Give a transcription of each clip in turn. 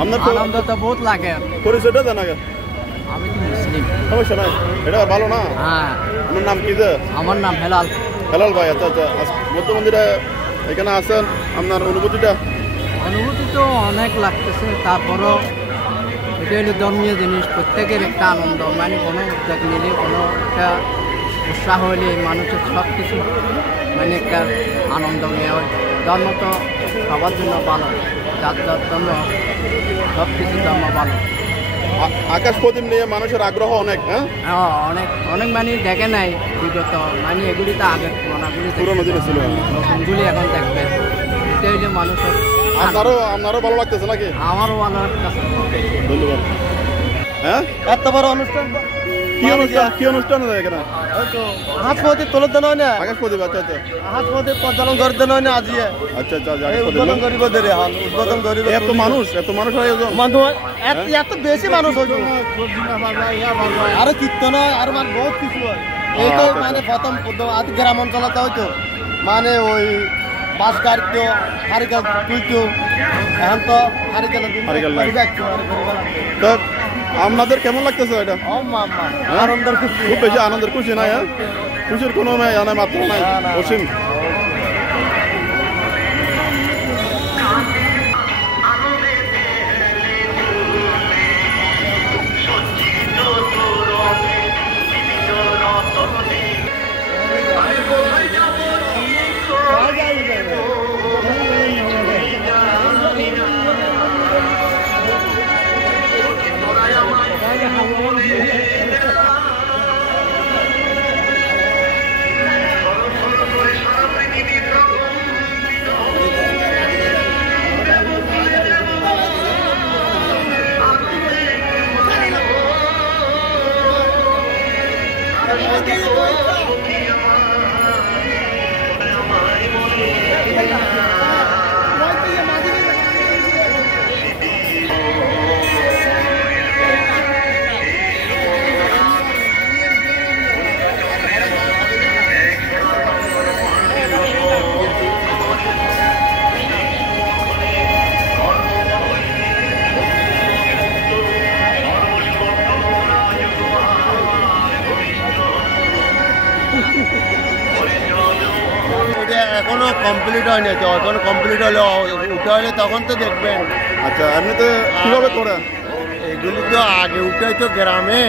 আপনার আনন্দ তো বহুত লাগে। পরিচয়টা দেন আগে। আমি তো মুসলিম। সমস্যা নাই, এটা ভালো না? হ্যাঁ। আপনার নাম কি? আমার নাম হেলাল। হেলাল ভাই, আচ্ছা আচ্ছা। বৌদ্ধ মন্দিরে এখানে আছেন, আপনার অনুভূতিটা? অনুভূতি তো অনেক লাগতেছে, তারপরও এটা হলো ধর্মীয় জিনিস, প্রত্যেকের একটা আনন্দ, মানে কোনো উদ্যোগ নিলে কোনো একটা উৎসাহ হলে মানুষের সব কিছু মানে একটা আনন্দ নেওয়া হয়। ধর্ম তো সবার জন্য ভালো, যার যার ধর্ম, সব কিছু ধর্ম ভালো। আকাশ প্রদীপ নিয়ে মানুষের আগ্রহ অনেক। হ্যাঁ, অনেক অনেক মানে দেখে নাই বিগত, মানে এগুলি তো আগের পুরোনো দিনে ছিল, নতুনগুলি এখন দেখবে। এটা হইলে মানুষের আপনারও ভালো লাগতেছে নাকি? আমারও ভালো লাগতেছে। ধন্যবাদ। হ্যাঁ, এত বড় অনুষ্ঠান, কি অনুষ্ঠান এখানে? আকাশ প্রদীপ তোলার দেন হয় না, আকাশ প্রদীপ। আচ্ছা আচ্ছা, আকাশ প্রদীপ প্রজ্বলন করে দেন হয় না আজি। আচ্ছা আচ্ছা, উদ্বোধন করিব দেরি হল, উদ্বোধন করিব। এত মানুষ আয়োজন, এত বেশি মানুষ হইব, আরো কীর্তন হয়, আর মানে বহুত কিছু হয়। এই তো মানে প্রথম গ্রাম অঞ্চলতে হয়তো মানে ওই বাস গাড়িত হারিকেল তুলতো, এখন তো হারিকেল আপনাদের কেমন লাগতেছে এটা? আনন্দের খুশি, খুব বেশি আনন্দের খুশি নাই? খুশির কোনো মাত্র নাই, অসীম। এখনো কমপ্লিট হয়নি, তো এখন কমপ্লিট হলে উঠে হলে তখন তো দেখবেন। আচ্ছা, এমনিতে কিভাবে করেন এগুলি? তো আগে উঠাইতো গ্রামে,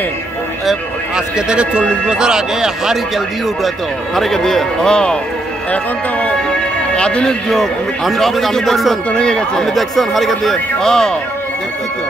আজকে থেকে 40 বছর আগে হারিকেল দিয়ে উঠাতো, হারিকেল দিয়ে। এখন তো আধুনিক যুগ, আপনি দেখছেন হারিকেল দিয়ে? দেখছি তো।